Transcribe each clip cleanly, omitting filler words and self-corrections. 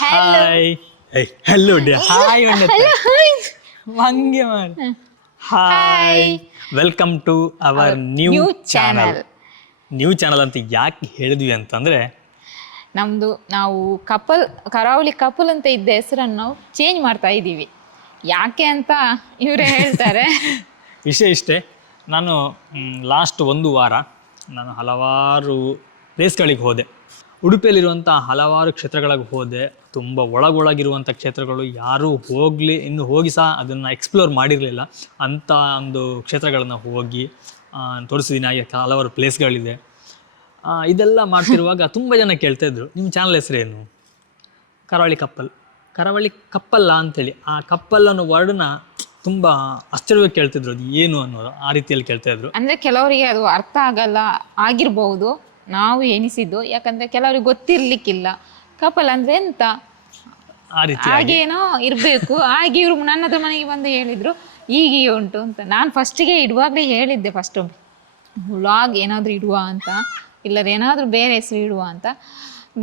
Hi hello hi ಹಂಗೆ ಮಾಡಿ hi welcome to our new channel. New channel ಅಂತ ಯಾಕೆ ಹೇಳಿದ್ವಿ ಅಂತಂದರೆ, ನಾವು ಕರಾವಳಿ ಕಪಲ್ ಅಂತ ಇದ್ದ ಹೆಸರನ್ನು ನಾವು ಚೇಂಜ್ ಮಾಡ್ತಾ ಇದ್ದೀವಿ. ಯಾಕೆ ಅಂತ ಇವರೇ ಹೇಳ್ತಾರೆ. ವಿಷಯ ಇಷ್ಟೇ, ನಾನು ಲಾಸ್ಟ್ ಒಂದು ವಾರ ನಾನು ಹಲವಾರು ಪ್ಲೇಸ್ಗಳಿಗೆ ಹೋದೆ. ಉಡುಪಿಯಲ್ಲಿರುವಂಥ ಹಲವಾರು ಕ್ಷೇತ್ರಗಳಿಗೆ ಹೋದೆ. ತುಂಬ ಒಳಗೊಳಗಿರುವಂಥ ಕ್ಷೇತ್ರಗಳು, ಯಾರೂ ಇನ್ನು ಹೋಗಿ ಸಹ ಅದನ್ನು ಎಕ್ಸ್ಪ್ಲೋರ್ ಮಾಡಿರಲಿಲ್ಲ ಅಂಥ ಒಂದು ಕ್ಷೇತ್ರಗಳನ್ನು ಹೋಗಿ ತೋರಿಸಿದ್ದೀನಿ. ಹಾಗೆ ಹಲವಾರು ಪ್ಲೇಸ್ಗಳಿದೆ. ಇದೆಲ್ಲ ಮಾಡ್ತಿರುವಾಗ ತುಂಬ ಜನ ಕೇಳ್ತಾಯಿದ್ರು, ನಿಮ್ಮ ಚಾನಲ್ ಹೆಸರೇನು? ಕರಾವಳಿ ಕಪ್ಪಲ್ಲ ಅಂಥೇಳಿ. ಆ ಕಪ್ಪಲ್ ಅನ್ನೋ ವರ್ಡನ್ನ ತುಂಬ ಆಶ್ಚರ್ಯವಾಗಿ ಕೇಳ್ತಿದ್ರು, ಅದು ಏನು ಅನ್ನೋದು ಆ ರೀತಿಯಲ್ಲಿ ಕೇಳ್ತಾಯಿದ್ರು. ಅಂದರೆ ಕೆಲವರಿಗೆ ಅದು ಅರ್ಥ ಆಗಲ್ಲ ಆಗಿರ್ಬೋದು, ನಾವು ಎನಿಸಿದ್ದು. ಯಾಕಂದರೆ ಕೆಲವರಿಗೆ ಗೊತ್ತಿರ್ಲಿಕ್ಕಿಲ್ಲ ಕಪಲ್ ಅಂದರೆ ಎಂತ, ಹಾಗೇನೋ ಇರಬೇಕು. ಹಾಗೆ ಇವರು ನನ್ನ ಹತ್ರ ಮನೆಗೆ ಬಂದು ಹೇಳಿದರು ಹೀಗೆ ಉಂಟು ಅಂತ. ನಾನು ಫಸ್ಟಿಗೆ ಇಡುವಾಗಲೇ ಹೇಳಿದ್ದೆ, ಫಸ್ಟು ವ್ಲಾಗ್ ಏನಾದರೂ ಇಡುವ ಅಂತ, ಇಲ್ಲದ ಏನಾದರೂ ಬೇರೆ ಹೆಸರು ಇಡುವ ಅಂತ.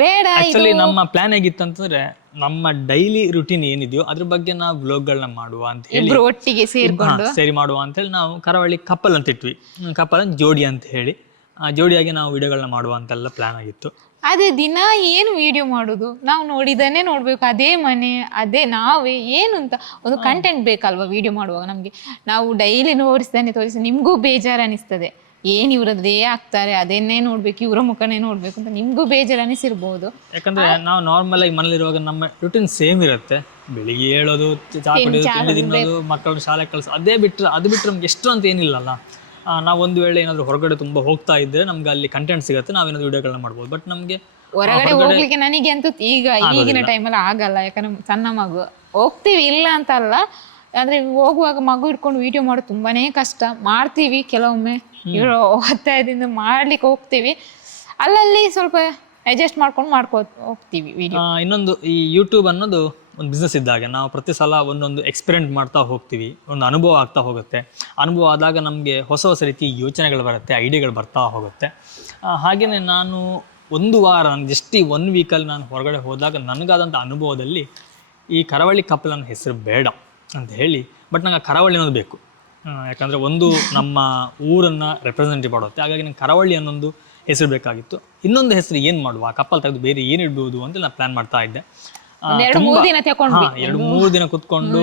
ಬೇಡ, ಆ್ಯಕ್ಚುಲಿ ನಮ್ಮ ಪ್ಲಾನ್ ಹೇಗಿತ್ತು ಅಂತಂದರೆ, ನಮ್ಮ ಡೈಲಿ ರುಟೀನ್ ಏನಿದೆಯೋ ಅದ್ರ ಬಗ್ಗೆ ನಾವು ವ್ಲಾಗ್ಗಳನ್ನ ಮಾಡುವ ಅಂತ ಹೇಳಿ ಒಟ್ಟಿಗೆ ಸೇರಿ ಮಾಡುವ ಅಂತೇಳಿ ನಾವು ಕರಾವಳಿ ಕಪ್ಪಲ್ ಅಂತ ಇಟ್ವಿ. ಕಪ್ಪಲ್ ಅಂತ ಜೋಡಿ ಅಂತ ಹೇಳಿ ಜೋಡಿಯಾಗಿ ನಾವು ವಿಡಿಯೋಗಳನ್ನ ಮಾಡುವ ಅಂತೆಲ್ಲ ಪ್ಲಾನ್ ಆಗಿತ್ತು. ಅದೇ ದಿನ ಏನು ವಿಡಿಯೋ ಮಾಡೋದು, ನಾವು ನೋಡಿದನ್ನೇ ನೋಡ್ಬೇಕು, ಅದೇ ಮನೆ ಅದೇ ನಾವೇ ಏನು ಅಂತ ಒಂದು ಕಂಟೆಂಟ್ ಬೇಕಲ್ವಾ ವಿಡಿಯೋ ಮಾಡುವಾಗ. ನಮಗೆ ನಾವು ಡೈಲಿ ತೋರಿಸಿ ನಿಮಗೂ ಬೇಜಾರು ಅನಿಸ್ತದೆ. ಏನು ಇವರದ್ದೇ ಆಗ್ತಾರೆ ಅದನ್ನೇ ನೋಡ್ಬೇಕು, ಇವರ ಮುಖನೇ ನೋಡ್ಬೇಕು ಅಂತ ನಿಮ್ಗೂ ಬೇಜಾರು ಅನಿಸಿರ್ಬೋದು. ಯಾಕಂದ್ರೆ ನಾವು ನಾರ್ಮಲ್ ಆಗಿ ಮನೇಲಿರುವಾಗ ನಮ್ಮ ರುಟೀನ್ ಸೇಮ್ ಇರುತ್ತೆ. ಬೆಳಿಗ್ಗೆ ಹೇಳೋದು, ಚಾ ಕುಡಿಯೋದು, ತಿಂಡಿ ತಿನ್ನೋದು, ಮಕ್ಕಳನ್ನ ಶಾಲೆ ಕಳಿಸೋದು, ಅದು ಬಿಟ್ಟರೆ ನಮ್ಗೆ ಎಷ್ಟು ಅಂತ ಏನಿಲ್ಲಲ್ಲ. ನಾವು ಒಂದು ವೇಳೆ ಏನಾದರೂ ಹೊರಗಡೆ ತುಂಬ ಹೋಗ್ತಾ ಇದ್ದರೆ ನಮ್ಗೆ ಅಲ್ಲಿ ಕಂಟೆಂಟ್ ಸಿಗುತ್ತೆ, ನಾವೇನಾದ್ರು ವಿಡಿಯೋಗಳನ್ನ ಮಾಡ್ಬೋದು. ಬಟ್ ನಮಗೆ ಹೊರಗಡೆ ಹೋಗ್ಲಿಕ್ಕೆ ನನಗೆ ಅಂತೂ ಈಗಿನ ಟೈಮಲ್ಲಿ ಆಗಲ್ಲ. ಯಾಕಂದ್ರೆ ಸಣ್ಣ ಮಗು, ಹೋಗ್ತೀವಿ ಇಲ್ಲ ಅಂತ ಅಲ್ಲ, ಅಂದರೆ ಹೋಗುವಾಗ ಮಗು ಇಟ್ಕೊಂಡು ವಿಡಿಯೋ ಮಾಡೋದು ತುಂಬಾನೇ ಕಷ್ಟ. ಮಾಡ್ತೀವಿ ಕೆಲವೊಮ್ಮೆ, ಇವರು ಒತ್ತಾಯದಿಂದ ಮಾಡ್ಲಿಕ್ಕೆ ಹೋಗ್ತೀವಿ, ಅಲ್ಲಲ್ಲಿ ಸ್ವಲ್ಪ ಅಡ್ಜಸ್ಟ್ ಮಾಡ್ಕೊಂಡು ಹೋಗ್ತೀವಿ ವಿಡಿಯೋ. ಇನ್ನೊಂದು, ಈ ಯೂಟ್ಯೂಬ್ ಅನ್ನೋದು ಒಂದು ಬಿಸ್ನೆಸ್ ಇದ್ದಾಗ ನಾವು ಪ್ರತಿ ಸಲ ಒಂದೊಂದು ಎಕ್ಸ್ಪೆರಿಮೆಂಟ್ ಮಾಡ್ತಾ ಹೋಗ್ತೀವಿ, ಒಂದು ಅನುಭವ ಆಗ್ತಾ ಹೋಗುತ್ತೆ. ಅನುಭವ ಆದಾಗ ನಮಗೆ ಹೊಸ ಹೊಸ ರೀತಿ ಯೋಚನೆಗಳು ಬರುತ್ತೆ, ಐಡಿಯಾಗಳು ಬರ್ತಾ ಹೋಗುತ್ತೆ. ಹಾಗೆಯೇ ನಾನು ಒಂದು ವಾರ, ಜಸ್ಟ್ ಈ 1 ವೀಕಲ್ಲಿ ನಾನು ಹೊರಗಡೆ ಹೋದಾಗ ನನಗಾದಂಥ ಅನುಭವದಲ್ಲಿ ಈ ಕರಾವಳಿ ಕಪಲ್ ಅನ್ನೋ ಹೆಸರು ಬೇಡ ಅಂತ ಹೇಳಿ, ಬಟ್ ನಂಗೆ ಕರಾವಳಿ ಅನ್ನೋದು ಬೇಕು. ಯಾಕಂದರೆ ಒಂದು ನಮ್ಮ ಊರನ್ನು ರೆಪ್ರೆಸೆಂಟ್ ಮಾಡುತ್ತೆ. ಹಾಗಾಗಿ ನಂಗೆ ಕರಾವಳಿ ಅನ್ನೊಂದು ಹೆಸರು ಬೇಕಾಗಿತ್ತು. ಇನ್ನೊಂದು ಹೆಸರು ಏನು ಮಾಡುವ, ಆ ಕಪ್ಪಲ್ ತೆಗೆದು ಬೇರೆ ಏನು ಇಡ್ಬೋದು ಅಂತ ನಾನು ಪ್ಲ್ಯಾನ್ ಮಾಡ್ತಾ ಇದ್ದೆ. 2-3 ದಿನ ಕೂತ್ಕೊಂಡು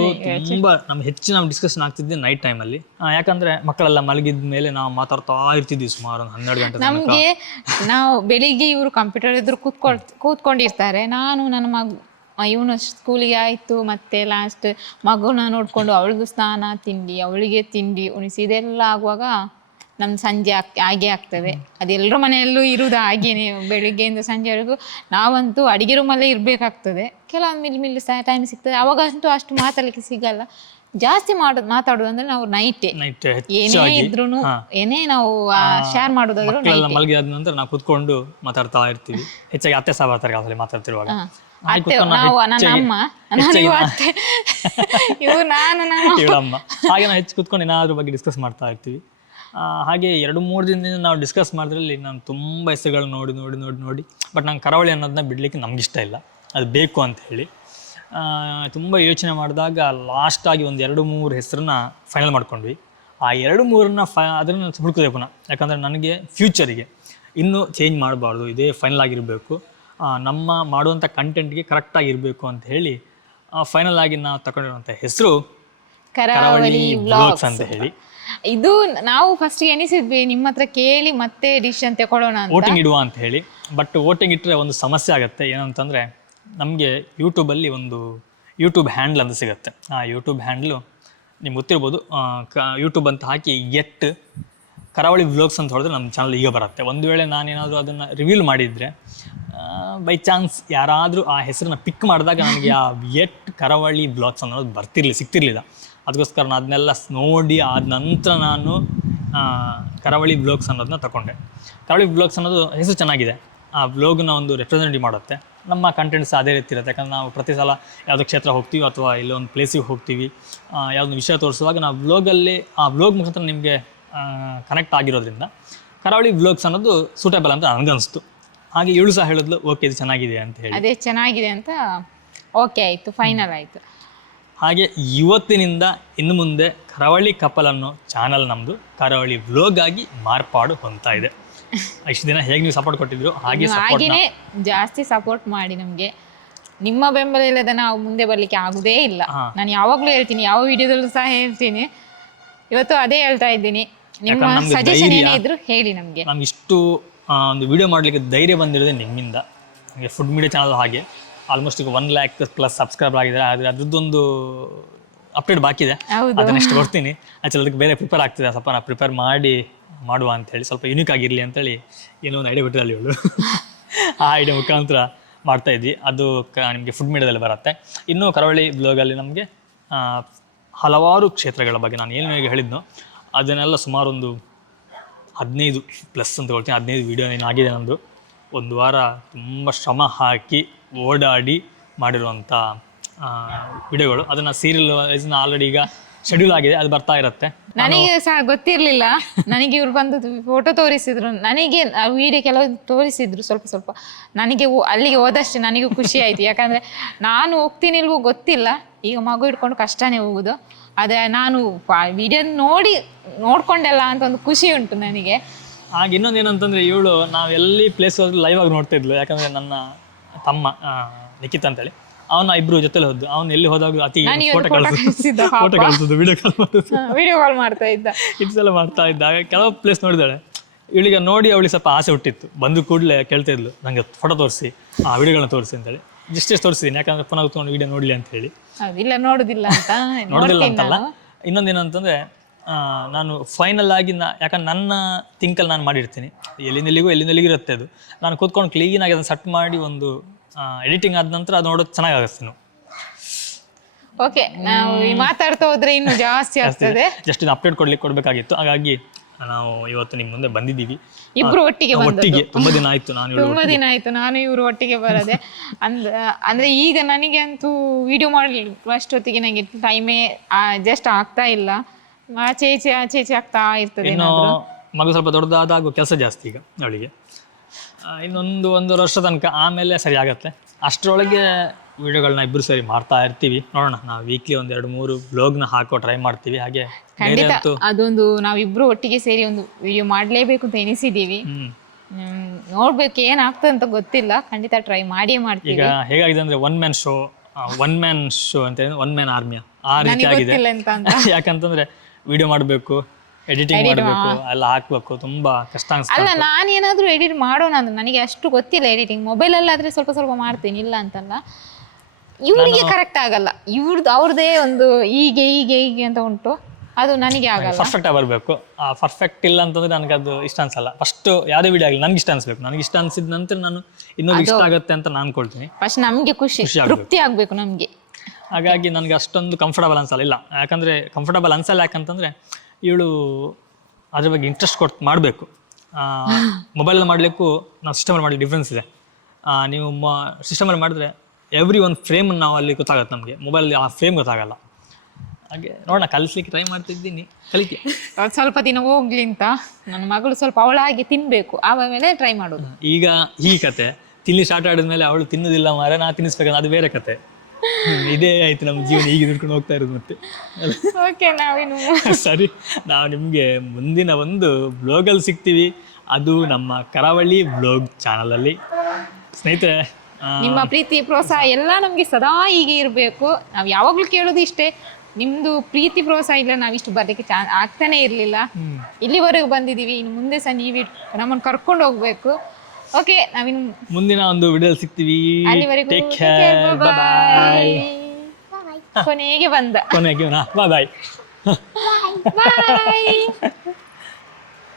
ತುಂಬ ಹೆಚ್ಚು ಡಿಸ್ಕಷನ್ ಆಗ್ತಿದ್ದೆ ನೈಟ್ ಟೈಮಲ್ಲಿ. ಯಾಕಂದರೆ ಮಕ್ಕಳೆಲ್ಲ ಮಲಗಿದ ಮೇಲೆ ನಾವು ಮಾತಾಡ್ತಾ ಇರ್ತಿದ್ವಿ ಸುಮಾರು 12 ಗಂಟೆ. ನಮಗೆ ನಾವು ಬೆಳಿಗ್ಗೆ ಇವರು ಕಂಪ್ಯೂಟರ್ ಎದುರು ಕೂತ್ಕೊಂಡಿರ್ತಾರೆ, ನಾನು ನನ್ನ ಮಗು ಇವನು ಸ್ಕೂಲಿಗೆ ಆಯಿತು, ಮತ್ತೆ ಲಾಸ್ಟ್ ಮಗುನ ನೋಡಿಕೊಂಡು ಅವಳಿಗೂ ಸ್ನಾನ ತಿಂಡಿ, ಅವಳಿಗೆ ತಿಂಡಿ ಉಣಿಸಿ, ಇದೆಲ್ಲ ಆಗುವಾಗ ನಮ್ಮ ಸಂಜೆ ಹಾಗೆ ಆಗ್ತದೆ. ಅದೆಲ್ಲರ ಮನೆಯಲ್ಲೂ ಇರುವುದು ಹಾಗೇನೆ, ಬೆಳಿಗ್ಗೆಯಿಂದ ಸಂಜೆವರೆಗೂ ನಾವಂತೂ ಅಡುಗೆ ರೂಮಲ್ಲೇ ಇರಬೇಕಾಗ್ತದೆ. ಕೆಲವೊಂದು ಮಿಲ್ಲಿ ಟೈಮ್ ಸಿಗ್ತದೆ, ಅವಾಗಂತೂ ಅಷ್ಟು ಮಾತಾಡಲಿಕ್ಕೆ ಸಿಗಲ್ಲ. ಜಾಸ್ತಿ ಮಾತಾಡೋದು ಅಂದ್ರೆ ನಾವು ನೈಟೇ, ಏನೇ ಇದ್ರು ಏನೇ ನಾವು ಶೇರ್ ಮಾಡೋದಾದ್ರು ಮಲಗಿದ ನಂತರ ನಾವು ಕುತ್ಕೊಂಡು ಮಾತಾಡ್ತಾ ಇರ್ತೀವಿ. ಹೆಚ್ಚಾಗಿ ಅತ್ತೆ ಸಹ ಬರ್ತಾರೆ ಮಾತಾಡ್ತಿರುವಾಗ. ಹಾಗೆ ನಾವು ಹೆಚ್ಚು ಕುತ್ಕೊಂಡು ಏನಾದ್ರ ಬಗ್ಗೆ ಡಿಸ್ಕಸ್ ಮಾಡ್ತಾ ಇರ್ತೀವಿ. ಹಾಗೆ 2-3 ದಿನದಿಂದ ನಾವು ಡಿಸ್ಕಸ್ ಮಾಡಿದ್ರಲ್ಲಿ ನಾನು ತುಂಬ ಹೆಸರುಗಳು ನೋಡಿ ಬಟ್ ನಂಗೆ ಕರಾವಳಿ ಅನ್ನೋದನ್ನ ಬಿಡಲಿಕ್ಕೆ ನಮಗಿಷ್ಟ ಇಲ್ಲ, ಅದು ಬೇಕು ಅಂತ ಹೇಳಿ ತುಂಬ ಯೋಚನೆ ಮಾಡಿದಾಗ ಲಾಸ್ಟಾಗಿ ಒಂದು 2-3 ಹೆಸರನ್ನ ಫೈನಲ್ ಮಾಡ್ಕೊಂಡ್ವಿ. ಆ 2-3 ಅದನ್ನು ಹುಡುಕಿದೆ ಪುನಃ. ಯಾಕಂದರೆ ನನಗೆ ಫ್ಯೂಚರಿಗೆ ಇನ್ನೂ ಚೇಂಜ್ ಮಾಡಬಾರ್ದು, ಇದೇ ಫೈನಲ್ ಆಗಿರಬೇಕು, ನಮ್ಮ ಮಾಡುವಂಥ ಕಂಟೆಂಟ್ಗೆ ಕರೆಕ್ಟಾಗಿರಬೇಕು ಅಂತ ಹೇಳಿ ಫೈನಲ್ ಆಗಿ ನಾವು ತಗೊಂಡಿರುವಂಥ ಹೆಸರು ಕರಾವಳಿ ವ್ಲಾಗ್ಸ್ ಅಂತ ಹೇಳಿ. ಇದು ನಾವು ಫಸ್ಟ್ ಎನಿಸಿದ್ವಿ, ನಿಮ್ಮ ಹತ್ರ ಕೇಳಿ ಮತ್ತೆ ಡಿಸಿಷನ್ ತಗೊಳ್ಳೋಣ ಅಂತ, ವೋಟಿಂಗ್ ಇಡುವ ಅಂತ ಹೇಳಿ. ಬಟ್ ವೋಟಿಂಗ್ ಇಟ್ಟರೆ ಒಂದು ಸಮಸ್ಯೆ ಆಗುತ್ತೆ. ಏನಂತಂದರೆ, ನಮಗೆ ಯೂಟ್ಯೂಬಲ್ಲಿ ಒಂದು ಯೂಟ್ಯೂಬ್ ಹ್ಯಾಂಡ್ಲ್ ಅಂತ ಸಿಗುತ್ತೆ. ಆ ಯೂಟ್ಯೂಬ್ ಹ್ಯಾಂಡ್ಲು ನಿಮ್ಗೆ ಗೊತ್ತಿರ್ಬೋದು. ಯೂಟ್ಯೂಬ್ ಅಂತ ಹಾಕಿ ಕರಾವಳಿ ವ್ಲಾಗ್ಸ್ ಅಂತ ಹೇಳಿದ್ರೆ ನಮ್ಮ ಚಾನಲ್ ಈಗ ಬರುತ್ತೆ. ಒಂದು ವೇಳೆ ನಾನೇನಾದರೂ ಅದನ್ನು ರಿವೀಲ್ ಮಾಡಿದರೆ, ಬೈ ಚಾನ್ಸ್ ಯಾರಾದರೂ ಆ ಹೆಸರನ್ನ ಪಿಕ್ ಮಾಡಿದಾಗ ನನಗೆ ಆ ಕರಾವಳಿ ವ್ಲಾಗ್ಸ್ ಅನ್ನೋದು ಸಿಗ್ತಿರ್ಲಿಲ್ಲ. ಅದಕ್ಕೋಸ್ಕರ ನಾನು ಅದನ್ನೆಲ್ಲ ನೋಡಿ ಆದ ನಂತರ ನಾನು ಕರಾವಳಿ ವ್ಲಾಗ್ಸ್ ಅನ್ನೋದನ್ನ ತಗೊಂಡೆ. ಕರಾವಳಿ ವ್ಲಾಗ್ಸ್ ಅನ್ನೋದು ಹೆಸರು ಚೆನ್ನಾಗಿದೆ, ಆ ವ್ಲಾಗ್ನ ಒಂದು ರೆಪ್ರೆಸೆಂಟ್ ಮಾಡುತ್ತೆ. ನಮ್ಮ ಕಂಟೆಂಟ್ಸ್ ಅದೇ ರೀತಿ ಇರುತ್ತೆ. ಯಾಕಂದ್ರೆ ನಾವು ಪ್ರತಿ ಸಲ ಯಾವುದೋ ಕ್ಷೇತ್ರ ಹೋಗ್ತೀವಿ ಅಥವಾ ಇಲ್ಲೊಂದು ಪ್ಲೇಸಿಗೆ ಹೋಗ್ತೀವಿ, ಯಾವುದೊಂದು ವಿಷಯ ತೋರಿಸುವಾಗ ನಾವು ವ್ಲಾಗಲ್ಲಿ ಆ ವ್ಲಾಗ್ ಮುಖಾಂತರ ನಿಮಗೆ ಕನೆಕ್ಟ್ ಆಗಿರೋದ್ರಿಂದ ಕರಾವಳಿ ವ್ಲಾಗ್ಸ್ ಅನ್ನೋದು ಸೂಟೇಬಲ್ ಅಂತ ನನಗನ್ನಿಸ್ತು. ಹಾಗೆ ಇವಳು ಸಹ ಹೇಳಿದ್ಲು, ಓಕೆ ಇದು ಚೆನ್ನಾಗಿದೆ ಅಂತ ಹೇಳಿ. ಅದೇ ಚೆನ್ನಾಗಿದೆ ಅಂತ ಓಕೆ ಆಯ್ತು, ಫೈನಲ್ ಆಯ್ತು. ಹಾಗೆ ಇವತ್ತಿನಿಂದ ಇನ್ನು ಮುಂದೆ ಕರಾವಳಿ ಕಪಲ್ ಅನ್ನೋ ಚಾನಲ್ ನಮ್ಮದು ಕರಾವಳಿ ವ್ಲೋಗ್ ಆಗಿ ಮಾರ್ಪಾಡು ಹೊಂದ್ತಾ ಇದೆ. ಇಷ್ಟು ದಿನ ಹೇಗೆ ನೀವು ಸಪೋರ್ಟ್ ಕೊಟ್ಟಿದ್ರು ಹಾಗೆ ಹಾಗೇನೆ ಜಾಸ್ತಿ ಸಪೋರ್ಟ್ ಮಾಡಿ. ನಮಗೆ ನಿಮ್ಮ ಬೆಂಬಲ ಇಲ್ಲದ ನಾವು ಮುಂದೆ ಬರ್ಲಿಕ್ಕೆ ಆಗುದೇ ಇಲ್ಲ. ನಾನು ಯಾವಾಗ್ಲೂ ಹೇಳ್ತೀನಿ, ಯಾವ ವಿಡಿಯೋದಲ್ಲೂ ಸಹ ಹೇಳ್ತೀನಿ, ಇವತ್ತು ಅದೇ ಹೇಳ್ತಾ ಇದ್ದೀನಿ. ನಿಮ್ಮ ಸಜೆಷನ್ ಏನೇ ಇದ್ರು ಹೇಳಿ. ನಮ್ಗೆ ಇಷ್ಟು ಒಂದು ವಿಡಿಯೋ ಮಾಡ್ಲಿಕ್ಕೆ ಧೈರ್ಯ ಬಂದಿರೋದೇ ನಿಮ್ಮಿಂದ. ನಮಗೆ ಫುಡ್ ಮೀಡಿಯಾ ಚಾನಲ್ ಹಾಗೆ ಆಲ್ಮೋಸ್ಟ್ ಈಗ 1 lakh ಪ್ಲಸ್ ಸಬ್ಸ್ಕ್ರೈಬರ್ ಆಗಿದೆ. ಆದರೆ ಅದ್ರದ್ದೊಂದು ಅಪ್ಡೇಟ್ ಬಾಕಿ ಇದೆ, ಅದನ್ನ ಎಷ್ಟು ಕೊಡ್ತೀನಿ. ಆ್ಯಕ್ಚುಲಿ ಅದಕ್ಕೆ ಬೇರೆ ಪ್ರಿಪೇರ್ ಆಗ್ತಿದೆ, ಸ್ವಲ್ಪ ನಾನು ಪ್ರಿಪೇರ್ ಮಾಡುವ ಅಂತೇಳಿ, ಸ್ವಲ್ಪ ಯುನಿಕ್ ಆಗಿರಲಿ ಅಂತೇಳಿ ಏನೋ ಒಂದು ಐಡಿಯಾ ಬಿಟ್ಟಿರಲಿ ಇವಳು. ಆ ಐಡಿಯಾ ಮುಖಾಂತರ ಮಾಡ್ತಾ ಇದ್ವಿ. ಅದು ನಿಮಗೆ ಫುಡ್ ಮೀಡಿಯಾದಲ್ಲಿ ಬರುತ್ತೆ. ಇನ್ನು ಕರಾವಳಿ ಬ್ಲಾಗಲ್ಲಿ ನಮಗೆ ಹಲವಾರು ಕ್ಷೇತ್ರಗಳ ಬಗ್ಗೆ ನಾನು ಏನು ಹೇಳಿದ್ನೋ ಅದನ್ನೆಲ್ಲ ಸುಮಾರು ಒಂದು 15+ ಅಂತ ಹೇಳ್ತೀನಿ. 15 ವೀಡಿಯೋ ಏನಾಗಿದೆ ನಮ್ಮದು. ಒಂದು ವಾರ ತುಂಬ ಶ್ರಮ ಹಾಕಿ ಓಡಾಡಿ ಮಾಡಿರುವಂಥ ವಿಡಿಯೋಗಳು. ಅದನ್ನು ಸೀರಿಯಲ್ ವೈಸ್ನ ಆಲ್ರೆಡಿ ಈಗ ಶೆಡ್ಯೂಲ್ ಆಗಿದೆ, ಅದು ಬರ್ತಾ ಇರುತ್ತೆ. ನನಗೆ ಸಹ ಗೊತ್ತಿರಲಿಲ್ಲ. ನನಗೆ ಇವ್ರು ಬಂದು ಫೋಟೋ ತೋರಿಸಿದ್ರು, ನನಗೆ ವಿಡಿಯೋ ಕೆಲವು ತೋರಿಸಿದ್ರು ಸ್ವಲ್ಪ. ನನಗೆ ಅಲ್ಲಿಗೆ ಹೋದಷ್ಟೇ ನನಗೂ ಖುಷಿ ಆಯಿತು. ಯಾಕಂದರೆ ನಾನು ಹೋಗ್ತೀನಿ ಇಲ್ವೋ ಗೊತ್ತಿಲ್ಲ, ಈಗ ಮಗು ಇಟ್ಕೊಂಡು ಕಷ್ಟನೇ ಹೋಗೋದು. ಆದರೆ ನಾನು ವಿಡಿಯೋ ನೋಡ್ಕೊಂಡೆಲ್ಲ ಅಂತ ಒಂದು ಖುಷಿ ಉಂಟು ನನಗೆ. ಹಾಗೆ ಇನ್ನೊಂದು ಏನಂತಂದರೆ, ಇವಳು ನಾವು ಎಲ್ಲಿ ಪ್ಲೇಸ್ ಹೋದ್ರು ಲೈವ್ ಆಗಿ ನೋಡ್ತಾ ಇದ್ಲು. ಯಾಕಂದರೆ ನನ್ನ ತಮ್ಮ ನಿಖಿತ್ ಅಂತೇಳಿ, ಅವನ ಇಬ್ರು ಜೊತೆಲಿ ಹೋದ್ದು. ಅವನು ಎಲ್ಲಿ ಹೋದಾಗ ಅತಿ ಫೋಟೋ ಕಳಿಸೋದು, ವಿಡಿಯೋ ಕಾಲ್ ಮಾಡ್ತಾ ಇದ್ದ, ಇಟ್ಸೆಲ್ಲ ಮಾಡ್ತಾ ಇದ್ದ. ಕೆಲವು ಪ್ಲೇಸ್ ನೋಡಿದಾಳೆ. ಇವಳಿಗೆ ನೋಡಿ ಅವಳಿಗೆ ಸ್ವಲ್ಪ ಆಸೆ ಹುಟ್ಟಿತ್ತು. ಬಂದು ಕೂಡಲೇ ಕೇಳ್ತಾ ಇದ್ಲು, ನನಗೆ ಫೋಟೋ ತೋರಿಸಿ, ಆ ವಿಡಿಯೋಗಳನ್ನ ತೋರಿಸಿ ಅಂತೇಳಿ. ಇಷ್ಟೇ ತೋರಿಸಿದ್ದೀನಿ, ಯಾಕಂದರೆ ಪುನಃ ಕೂತ್ಕೊಂಡು ವಿಡಿಯೋ ನೋಡಲಿ ಅಂತ ಹೇಳಿ. ಇಲ್ಲ ನೋಡೋದಿಲ್ಲ ಅಂತಲ್ಲ. ಇನ್ನೊಂದೇನಂತಂದರೆ, ನಾನು ಫೈನಲ್ ಆಗಿ ಯಾಕಂದ್ರೆ ನನ್ನ ಥಿಂಕಲ್ಲಿ ನಾನು ಮಾಡಿರ್ತೀನಿ, ಎಲ್ಲಿಂದೆಲ್ಲಿಗೂ ಇರುತ್ತೆ ಅದು. ನಾನು ಕೂತ್ಕೊಂಡು ಕ್ಲೀನಾಗಿ ಅದನ್ನು ಸೆಟ್ ಮಾಡಿ ಒಂದು ಎಡಿಟಿಂಗ್ ಆದ ನಂತರ ಅದು ನೋಡೋದು ಚೆನ್ನಾಗಾಗುತ್ತೆ. ಓಕೆ, ನಾವು ಮಾತಾಡ್ತಾ ಹೋದ್ರೆ ಇನ್ನು ಜಾಸ್ತಿ ಆಗ್ತದೆ. ಜಸ್ಟ್ ಅಪ್ಡೇಟ್ ಕೊಡಬೇಕಾಗಿತ್ತು. ಹಾಗಾಗಿ ನಾವು ಇವತ್ತು ನಿಮ್ಮ ಮುಂದೆ ಬಂದಿದ್ದೀವಿ, ಇಬ್ರು ಒಟ್ಟಿಗೆ. ತುಂಬಾ ದಿನ ಆಯ್ತು ನಾನು ಇವರು ಒಟ್ಟಿಗೆ ಬರದೆ. ಅಂದ್ರೆ ಈಗ ನನಗೆ ಅಂತೂ ವಿಡಿಯೋ ಮಾಡಲಿ ಅಷ್ಟೊತ್ತಿಗೆ ನನಗೆ ಟೈಮೇ ಜಸ್ಟ್ ಆಗ್ತಾ ಇಲ್ಲ. ಆಚೆ ಈಚೆ ಆಗ್ತಾ ಇರ್ತದೆ. ಮಗು ಸ್ವಲ್ಪ ದೊಡ್ಡದಾದ ಕೆಲಸ ಜಾಸ್ತಿ ಈಗ ಅವಳಿಗೆ. ಇನ್ನೊಂದು 1.5 ವರ್ಷ ತನಕ, ಆಮೇಲೆ ಸರಿ ಆಗತ್ತೆ. ಅಷ್ಟರೊಳಗೆ ವಿಡಿಯೋಗಳನ್ನ ಇಬ್ಬರು ಸೇರಿ ಮಾಡ್ತಾ ಇರ್ತೀವಿ. ನೋಡೋಣ, ನಾವು ವೀಕ್ಲಿ 1-2-3 ಬ್ಲಾಗ್ನ ಹಾಕೋ ಟ್ರೈ ಮಾಡ್ತೀವಿ. ಹಾಗೆ ಖಂಡಿತ ಅದೊಂದು ನಾವಿಬ್ರು ಒಟ್ಟಿಗೆ ಸೇರಿ ಒಂದು ವಿಡಿಯೋ ಮಾಡಲೇಬೇಕು ಅಂತ ಎನಿಸಿದ್ದೀವಿ. ನೋಡ್ಬೇಕು ಏನಾಗ್ತದೆ ಅಂತ ಗೊತ್ತಿಲ್ಲ, ಖಂಡಿತ ಟ್ರೈ ಮಾಡ್ತೀವಿ. ಈಗ ಹೇಗಾಗಿದೆ ಅಂದ್ರೆ ಒನ್ ಮ್ಯಾನ್ ಶೋ ಅಂತ ಹೇಳಿದ್ರೆ ಒನ್ ಮ್ಯಾನ್ ಆರ್ಮಿಯ ಆ ರೀತಿ ಆಗಿದೆ. ಯಾಕಂತಂದ್ರೆ ವಿಡಿಯೋ ಮಾಡಬೇಕು, ಎಡಿಟಿಂಗ್ ಮಾಡಬೇಕು, ಎಲ್ಲ ಹಾಕ್ಬೇಕು, ತುಂಬಾ ಕಷ್ಟ ಅನ್ಸುತ್ತೆ. ಅಲ್ಲ, ನಾನೇನಾದ್ರೂ ಎಡಿಟ್ ಮಾಡೋಣ ಅಂದ್ರೆ ನನಗೆ ಅಷ್ಟು ಗೊತ್ತಿಲ್ಲ ಎಡಿಟಿಂಗ್. ಮೊಬೈಲಲ್ಲಾದ್ರೆ ಸ್ವಲ್ಪ ಮಾಡ್ತೀನಿ, ಇಲ್ಲ ಅಂತಲ್ಲ. ಇವರಿಗೆ ಕರೆಕ್ಟ್ ಆಗಲ್ಲ, ಅವ್ರದ್ದೇ ಒಂದು ಹೀಗೆ ಅಂತ ಉಂಟು, ಅದು ನನಗೆ ಆಗಲ್ಲ. ಪರ್ಫೆಕ್ಟ್ ಆಗಿ ಬರಬೇಕು. ಪರ್ಫೆಕ್ಟ್ ಇಲ್ಲ ಅಂತಂದ್ರೆ ನನಗೆ ಅದು ಇಷ್ಟ ಅನ್ಸಲ್ಲ. ಫಸ್ಟ್ ಯಾವುದೇ ವಿಡಿಯೋ ಆಗಲಿ ನನಗೆ ಇಷ್ಟ ಅನ್ಸ್ಬೇಕು. ನನಗೆ ಇಷ್ಟ ಅನ್ಸಿದ ನಂತರ ನಾನು ಇನ್ನೊಂದು ಇಷ್ಟ ಆಗುತ್ತೆ ಅಂತ ನಾನು ಅನ್ಕೊಳ್ತೀನಿ. ಫಸ್ಟ್ ನಮಗೆ ತೃಪ್ತಿ ಆಗ್ಬೇಕು ನಮಗೆ. ಹಾಗಾಗಿ ನನಗೆ ಅಷ್ಟೊಂದು ಕಂಫರ್ಟಬಲ್ ಅನ್ಸಲ್ಲ. ಯಾಕಂತಂದ್ರೆ ಇವಳು ಅದ್ರ ಬಗ್ಗೆ ಇಂಟ್ರೆಸ್ಟ್ ಮಾಡಬೇಕು. ಮೊಬೈಲಲ್ಲಿ ಮಾಡಲಿಕ್ಕೂ ನಾವು ಸಿಸ್ಟಮಲ್ಲಿ ಮಾಡಲಿಕ್ಕೆ ಡಿಫ್ರೆನ್ಸ್ ಇದೆ. ನೀವು ಸಿಸ್ಟಮಲ್ಲಿ ಮಾಡಿದ್ರೆ ಎವ್ರಿ ಒಂದು ಫ್ರೇಮ್ ನಾವು ಅಲ್ಲಿ ಗೊತ್ತಾಗುತ್ತೆ, ನಮಗೆ ಮೊಬೈಲಲ್ಲಿ ಆ ಫ್ರೇಮ್ ಗೊತ್ತಾಗಲ್ಲ. ಹಾಗೆ ನೋಡೋಣ, ಕಲಿಸ್ಲಿಕ್ಕೆ ಟ್ರೈ ಮಾಡ್ತಿದ್ದೀನಿ, ಕಲಿಕೆ ಸ್ವಲ್ಪ ದಿನ ಹೋಗ್ಲಿ ಅಂತ. ನನ್ನ ಮಗಳು ಸ್ವಲ್ಪ ಅವಳಾಗಿ ತಿನ್ಬೇಕು, ಆಮೇಲೆ ಟ್ರೈ ಮಾಡೋದು. ಈಗ ಈ ಕತೆ ತಿನ್ನಿ ಸ್ಟಾರ್ಟ್ ಆಡಿದ್ಮೇಲೆ ಅವಳು ತಿನ್ನೋದಿಲ್ಲ ಮಾರೆ, ನಾ ತಿನ್ನಿಸ್ಬೇಕಂದ್ರೆ ಅದು ಬೇರೆ ಕತೆ. ಇದೇ ಆಯ್ತು ನಮ್ಮ ಜೀವನ, ಈಗ ನಿಡ್ಕೊಂಡು ಹೋಗ್ತಾ ಇರೋದು. ಮತ್ತೆ ಸರಿ, ನಾವು ನಿಮಗೆ ಮುಂದಿನ ಒಂದು ಬ್ಲಾಗಲ್ಲಿ ಸಿಗ್ತೀವಿ. ಅದು ನಮ್ಮ ಕರಾವಳಿ ಬ್ಲಾಗ್ ಚಾನಲಲ್ಲಿ. ಸ್ನೇಹಿತರೆ, ನಿಮ್ಮ ಪ್ರೀತಿ ಪ್ರೋತ್ಸಾಹ ಎಲ್ಲ ನಮಗೆ ಸದಾ ಹೀಗೆ ಇರಬೇಕು. ನಾವು ಯಾವಾಗಲೂ ಕೇಳೋದು ಇಷ್ಟೇ, ನಿಮ್ಮದು ಪ್ರೀತಿ ಪ್ರೋತ್ಸಾಹ ಇಲ್ಲ ನಾವಿಷ್ಟು ಬರಲಿಕ್ಕೆ ಆಗ್ತಾನೆ ಇರಲಿಲ್ಲ. ಇಲ್ಲಿವರೆಗೂ ಬಂದಿದ್ದೀವಿ, ಇನ್ನು ಮುಂದೆ ಸಹ ನೀವು ನಮ್ಮನ್ನು ಕರ್ಕೊಂಡು ಹೋಗ್ಬೇಕು. ಓಕೆ, ನಾವಿನ್ನು ಮುಂದಿನ ಒಂದು ವಿಡಿಯೋದಲ್ಲಿ ಸಿಗ್ತೀವಿ. ಅಲ್ಲಿವರೆಗೂ ಕೊನೆಗೆ ಬಾಯ್ ಬಾಯ್.